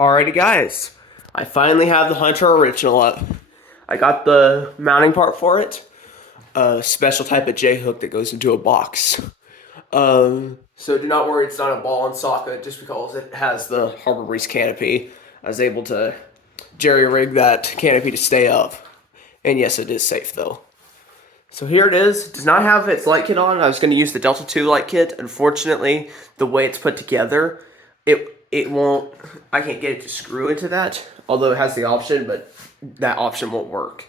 Alrighty guys, I finally have the Hunter original up. I got the mounting part for it, a special type of J-hook that goes into a box. So do not worry, it's not a ball and socket just because it has the Harbor Breeze canopy. I was able to jerry-rig that canopy to stay up. And yes, it is safe though. So here it is. It does not have its light kit on. I was going to use the Delta 2 light kit. Unfortunately, the way it's put together, it won't, I can't get it to screw into that. Although it has the option, but that option won't work.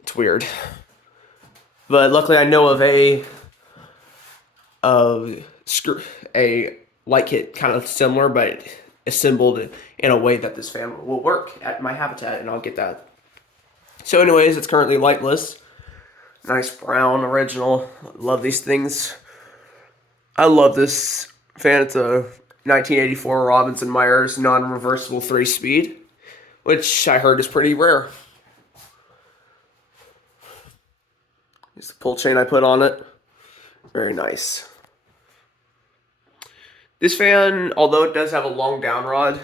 It's weird. But luckily I know of a light kit kind of similar, but assembled in a way that this fan will work at my habitat, and I'll get that. So anyways, it's currently lightless. Nice brown original. Love these things. I love this fan. It's a 1984 Robinson Myers non-reversible 3-speed, which I heard is pretty rare. Here's the pull chain I put on it. Very nice. This fan, although it does have a long down rod,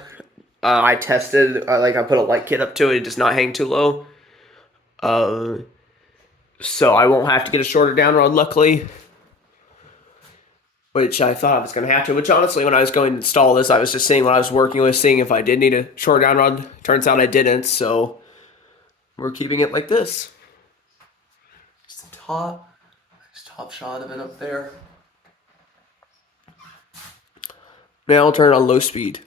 I tested, I put a light kit up to it. It does not hang too low. So I won't have to get a shorter down rod, luckily. Which I thought I was going to have to. Which honestly, when I was going to install this, I was just seeing what I was working with, seeing if I did need a shorter down rod. Turns out I didn't, so we're keeping it like this. Just the top shot of it up there. Now I'll turn it on low speed.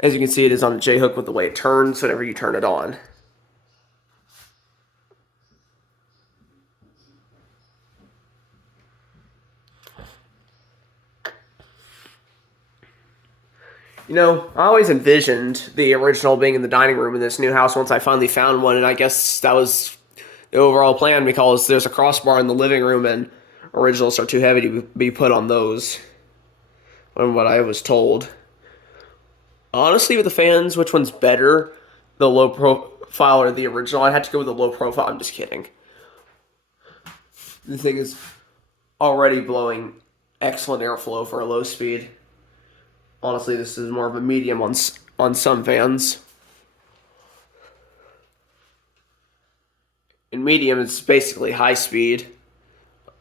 As you can see, it is on a J-hook with the way it turns whenever you turn it on. You know, I always envisioned the original being in the dining room in this new house once I finally found one, and I guess that was the overall plan because there's a crossbar in the living room and originals are too heavy to be put on those, from what I was told. Honestly, with the fans, which one's better, the low profile or the original? I'd have to go with the low profile. I'm just kidding. The thing is already blowing excellent airflow for a low speed. Honestly, this is more of a medium on some fans. In medium, it's basically high speed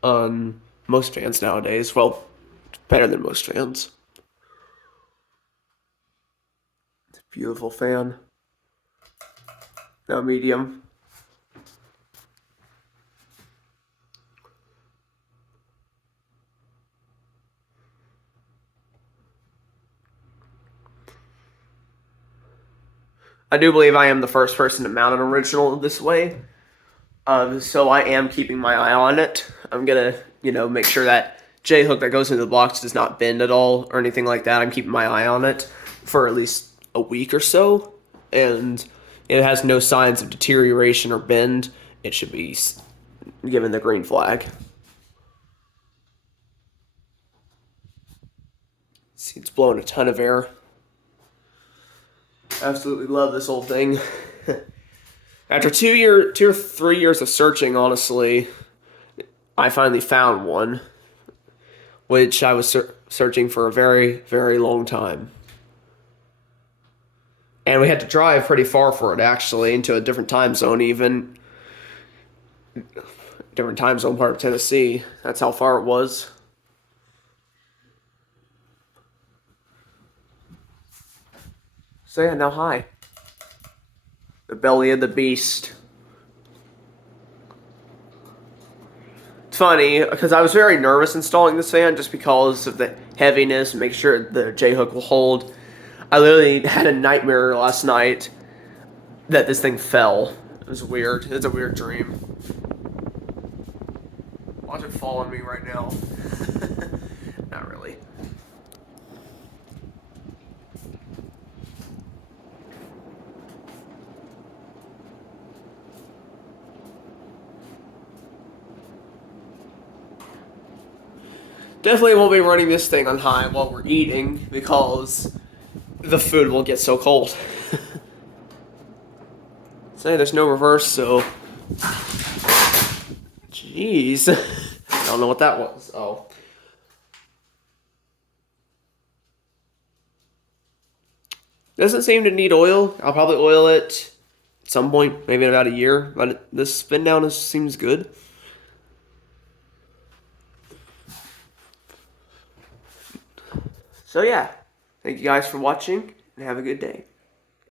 on most fans nowadays. Well, better than most fans. It's a beautiful fan. Now medium. I do believe I am the first person to mount an original this way. So I am keeping my eye on it. I'm gonna, make sure that J-hook that goes into the box does not bend at all or anything like that. I'm keeping my eye on it for at least a week or so. And it has no signs of deterioration or bend. It should be given the green flag. See, it's blowing a ton of air. Absolutely love this whole thing. After 2 or 3 years of searching, honestly, I finally found one, which I was searching for a very, very long time. And we had to drive pretty far for it, actually, into a different time zone even. Different time zone part of Tennessee. That's how far it was. So yeah, now hi. The belly of the beast. It's funny, because I was very nervous installing this fan just because of the heaviness and make sure the J-hook will hold. I literally had a nightmare last night that this thing fell. It was weird. It's a weird dream. Watch it fall on me right now. Not really. Definitely won't be running this thing on high while we're eating because the food will get so cold. Say there's no reverse, so jeez. I don't know what that was. Oh. Doesn't seem to need oil. I'll probably oil it at some point, maybe in about a year. But this spin down seems good. So yeah, thank you guys for watching and have a good day.